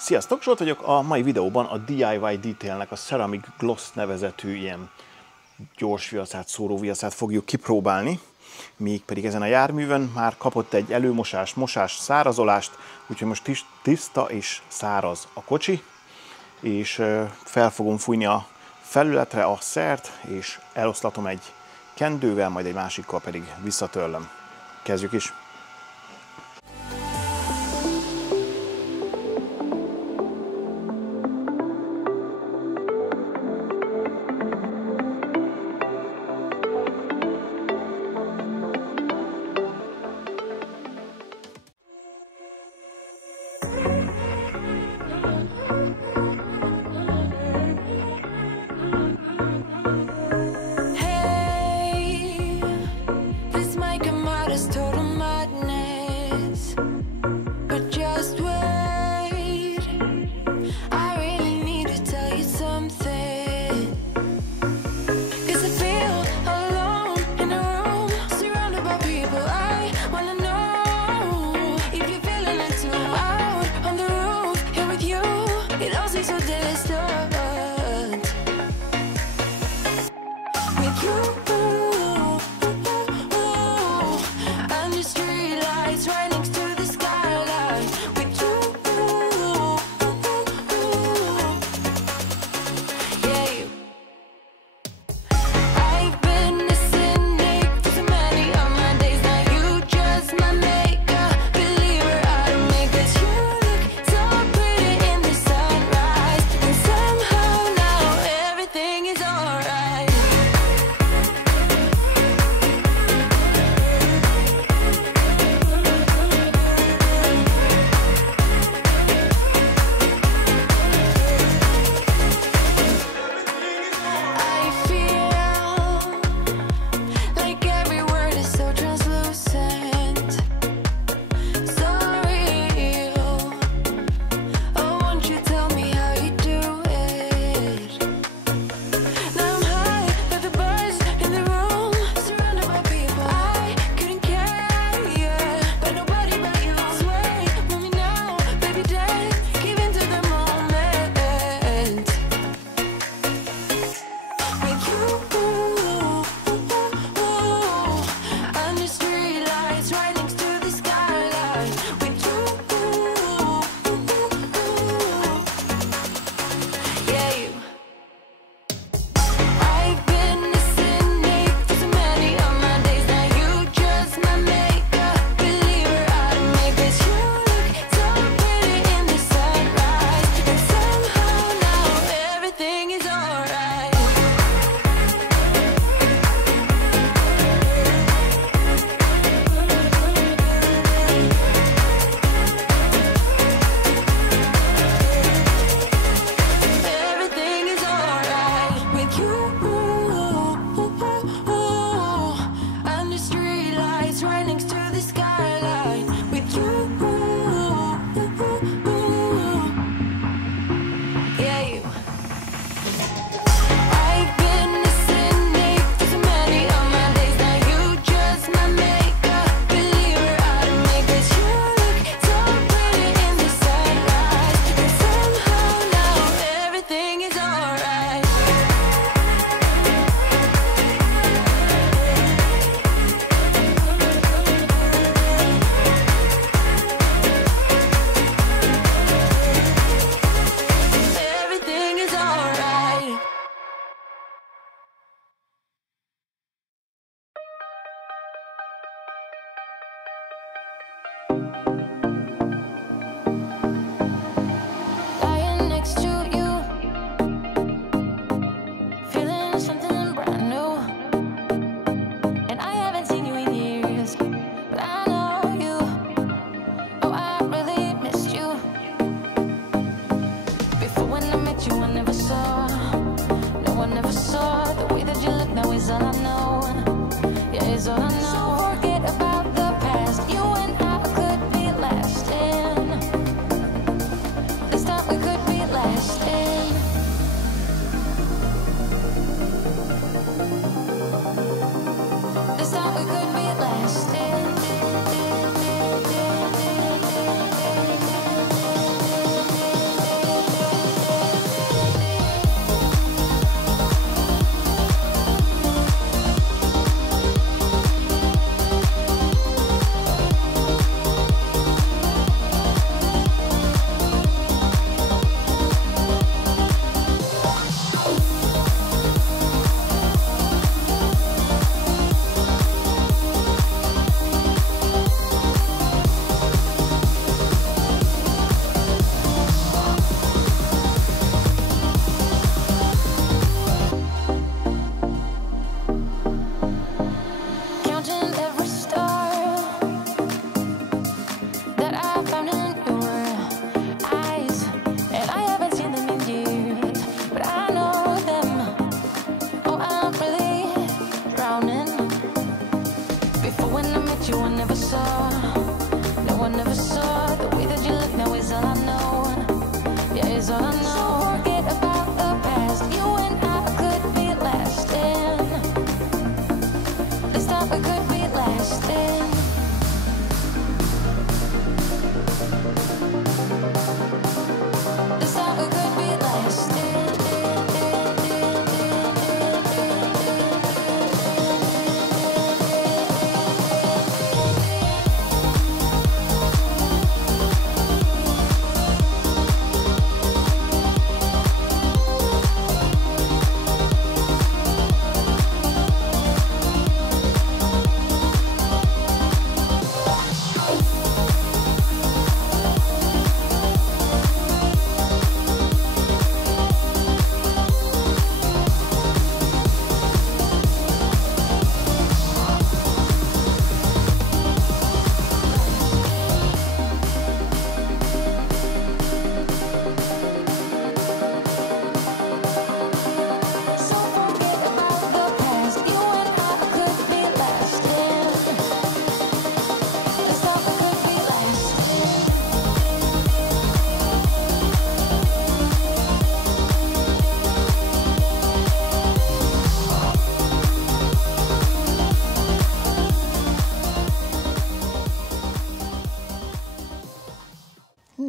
Sziasztok, Zsolt vagyok, a mai videóban a DIYDetailnek a Ceramic Gloss nevezetű ilyen gyorsviaszát, szóróviaszát fogjuk kipróbálni. Mégpedig ezen a járművön már kapott egy előmosást, mosást, szárazolást, úgyhogy most tiszta és száraz a kocsi, és fel fogom fújni a felületre a szert, és eloszlatom egy kendővel, majd egy másikkal pedig visszatörlöm. Kezdjük is!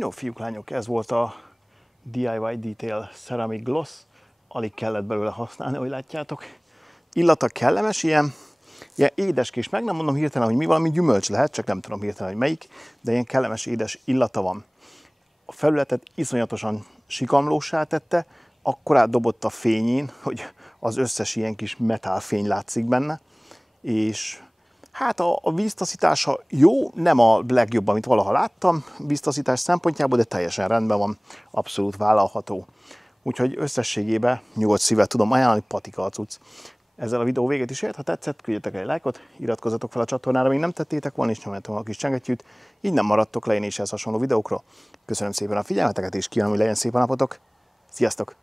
No, fiúk, lányok, ez volt a DIY Ceramic Gloss. Alig kellett belőle használni, ahogy látjátok. Illata kellemes, ilyen édeskés, meg nem mondom hirtelen, hogy mi, valami gyümölcs lehet, csak nem tudom hirtelen, hogy melyik, de ilyen kellemes, édes illata van. A felületet iszonyatosan sikamlósá tette, akkorát dobott a fényén, hogy az összes ilyen kis metálfény látszik benne, és hát a víztaszítása jó, nem a legjobb, amit valaha láttam víztaszítás szempontjából, de teljesen rendben van, abszolút vállalható. Úgyhogy összességében nyugodt szívvel tudom ajánlani, patika a cucc. Ezzel a videó véget is ért, ha tetszett, küldjetek egy lájkot, iratkozzatok fel a csatornára, még nem tettétek volna, és nyomjátok a kis csengettyűt, így nem maradtok le én és ehhez hasonló videókról. Köszönöm szépen a figyelmeteket, és kívánom, hogy legyen szép a napotok. Sziasztok!